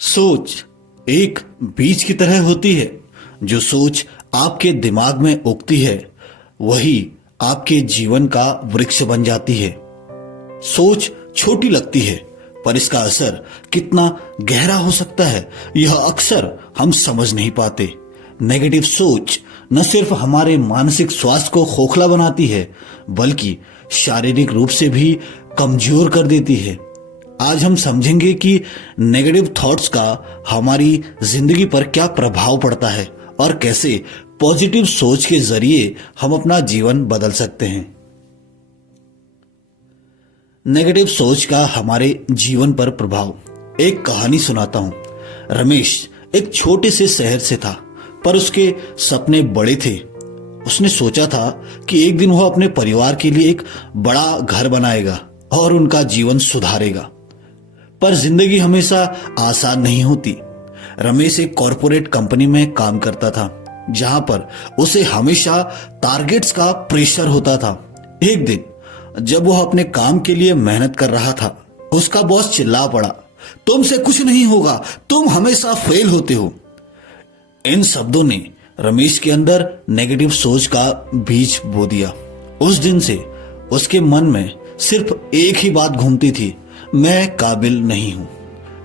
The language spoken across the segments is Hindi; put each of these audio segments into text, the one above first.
सोच एक बीज की तरह होती है। जो सोच आपके दिमाग में उगती है वही आपके जीवन का वृक्ष बन जाती है। सोच छोटी लगती है पर इसका असर कितना गहरा हो सकता है यह अक्सर हम समझ नहीं पाते। नेगेटिव सोच न सिर्फ हमारे मानसिक स्वास्थ्य को खोखला बनाती है बल्कि शारीरिक रूप से भी कमजोर कर देती है। आज हम समझेंगे कि नेगेटिव थॉट्स का हमारी जिंदगी पर क्या प्रभाव पड़ता है और कैसे पॉजिटिव सोच के जरिए हम अपना जीवन बदल सकते हैं। नेगेटिव सोच का हमारे जीवन पर प्रभाव। एक कहानी सुनाता हूं। रमेश एक छोटे से शहर से था पर उसके सपने बड़े थे। उसने सोचा था कि एक दिन वह अपने परिवार के लिए एक बड़ा घर बनाएगा और उनका जीवन सुधारेगा। पर जिंदगी हमेशा आसान नहीं होती। रमेश एक कॉरपोरेट कंपनी में काम करता था जहां पर उसे हमेशा टारगेट्स का प्रेशर होता था। एक दिन जब वह अपने काम के लिए मेहनत कर रहा था उसका बॉस चिल्ला पड़ा, तुमसे कुछ नहीं होगा, तुम हमेशा फेल होते हो। इन शब्दों ने रमेश के अंदर नेगेटिव सोच का बीज बो दिया। उस दिन से उसके मन में सिर्फ एक ही बात घूमती थी, मैं काबिल नहीं हूं।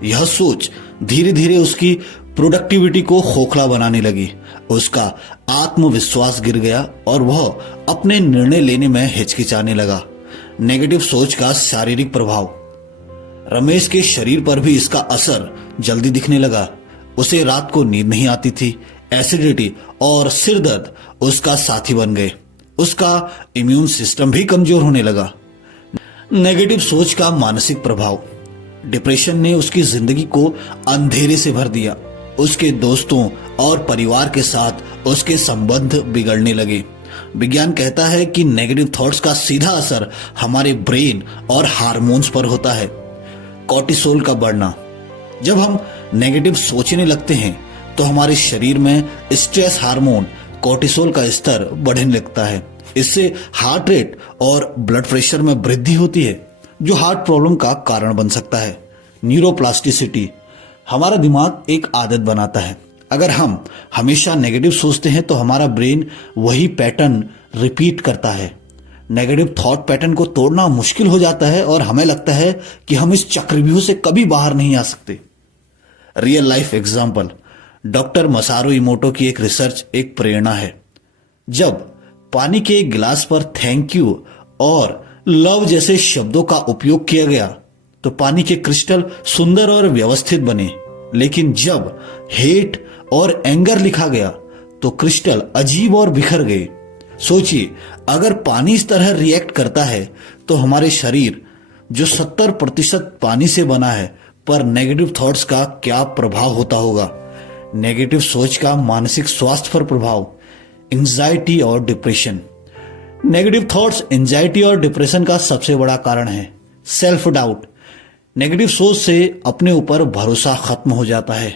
यह सोच धीरे धीरे उसकी प्रोडक्टिविटी को खोखला बनाने लगी। उसका आत्मविश्वास गिर गया और वह अपने निर्णय लेने में हिचकिचाने लगा। नेगेटिव सोच का शारीरिक प्रभाव। रमेश के शरीर पर भी इसका असर जल्दी दिखने लगा। उसे रात को नींद नहीं आती थी। एसिडिटी और सिर दर्द उसका साथी बन गए। उसका इम्यून सिस्टम भी कमजोर होने लगा। नेगेटिव सोच का मानसिक प्रभाव। डिप्रेशन ने उसकी जिंदगी को अंधेरे से भर दिया। उसके दोस्तों और परिवार के साथ उसके संबंध बिगड़ने लगे। विज्ञान कहता है कि नेगेटिव थॉट्स का सीधा असर हमारे ब्रेन और हार्मोन्स पर होता है। कॉर्टिसोल का बढ़ना। जब हम नेगेटिव सोचने लगते हैं तो हमारे शरीर में स्ट्रेस हार्मोन कॉर्टिसोल का स्तर बढ़ने लगता है। इससे हार्ट रेट और ब्लड प्रेशर में वृद्धि होती है जो हार्ट प्रॉब्लम का कारण बन सकता है। न्यूरोप्लास्टिसिटी। हमारा दिमाग एक आदत बनाता है। अगर हम हमेशा नेगेटिव सोचते हैं तो हमारा ब्रेन वही पैटर्न रिपीट करता है। नेगेटिव थॉट पैटर्न को तोड़ना मुश्किल हो जाता है और हमें लगता है कि हम इस चक्रव्यूह से कभी बाहर नहीं आ सकते। Real life example. डॉक्टर मसारू इमोटो की एक रिसर्च एक प्रेरणा है। जब पानी के एक गिलास पर थैंक यू और लव जैसे शब्दों का उपयोग किया गया तो पानी के क्रिस्टल सुंदर और व्यवस्थित बने, लेकिन जब हेट और एंगर लिखा गया तो क्रिस्टल अजीब और बिखर गए। सोचिए, अगर पानी इस तरह रिएक्ट करता है तो हमारे शरीर जो 70% पानी से बना है पर नेगेटिव थॉट्स का क्या प्रभाव होता होगा। नेगेटिव सोच का मानसिक स्वास्थ्य पर प्रभाव। एंजाइटी और डिप्रेशन। नेगेटिव थॉट्स एंजाइटी और डिप्रेशन का सबसे बड़ा कारण है। Self doubt. नेगेटिव सोच से अपने ऊपर भरोसा खत्म हो जाता है।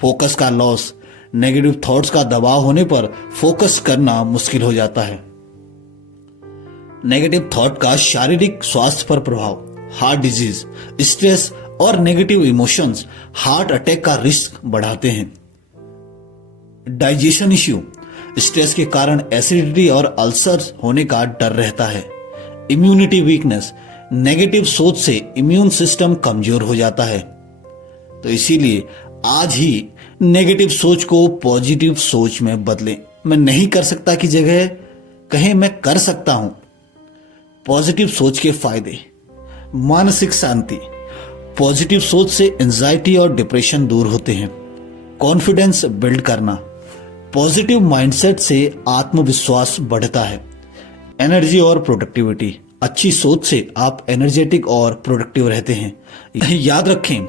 फोकस का लॉस। नेगेटिव थॉट्स का दबाव होने पर फोकस करना मुश्किल हो जाता है। नेगेटिव थॉट का शारीरिक स्वास्थ्य पर प्रभाव। Heart disease. स्ट्रेस और नेगेटिव इमोशंस हार्ट अटैक का रिस्क बढ़ाते हैं। Digestion issue. स्ट्रेस के कारण एसिडिटी और अल्सर होने का डर रहता है। Immunity weakness. नेगेटिव सोच से इम्यून सिस्टम कमजोर हो जाता है। तो इसीलिए आज ही नेगेटिव सोच को पॉजिटिव सोच में बदलें। मैं नहीं कर सकता की जगह कहें मैं कर सकता हूं। पॉजिटिव सोच के फायदे। मानसिक शांति। पॉजिटिव सोच से एंजाइटी और डिप्रेशन दूर होते हैं। कॉन्फिडेंस बिल्ड करना। पॉजिटिव माइंडसेट से आत्मविश्वास बढ़ता है। एनर्जी और प्रोडक्टिविटी। अच्छी सोच से आप एनर्जेटिक और प्रोडक्टिव रहते हैं। याद रखें,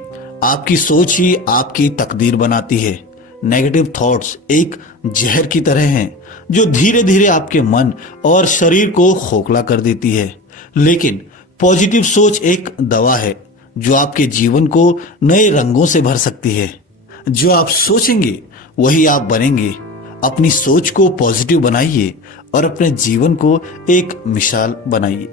आपकी सोच ही आपकी तकदीर बनाती है। नेगेटिव थॉट्स एक जहर की तरह हैं जो धीरे धीरे आपके मन और शरीर को खोखला कर देती है, लेकिन पॉजिटिव सोच एक दवा है जो आपके जीवन को नए रंगों से भर सकती है। जो आप सोचेंगे वही आप बनेंगे। अपनी सोच को पॉजिटिव बनाइए और अपने जीवन को एक मिसाल बनाइए।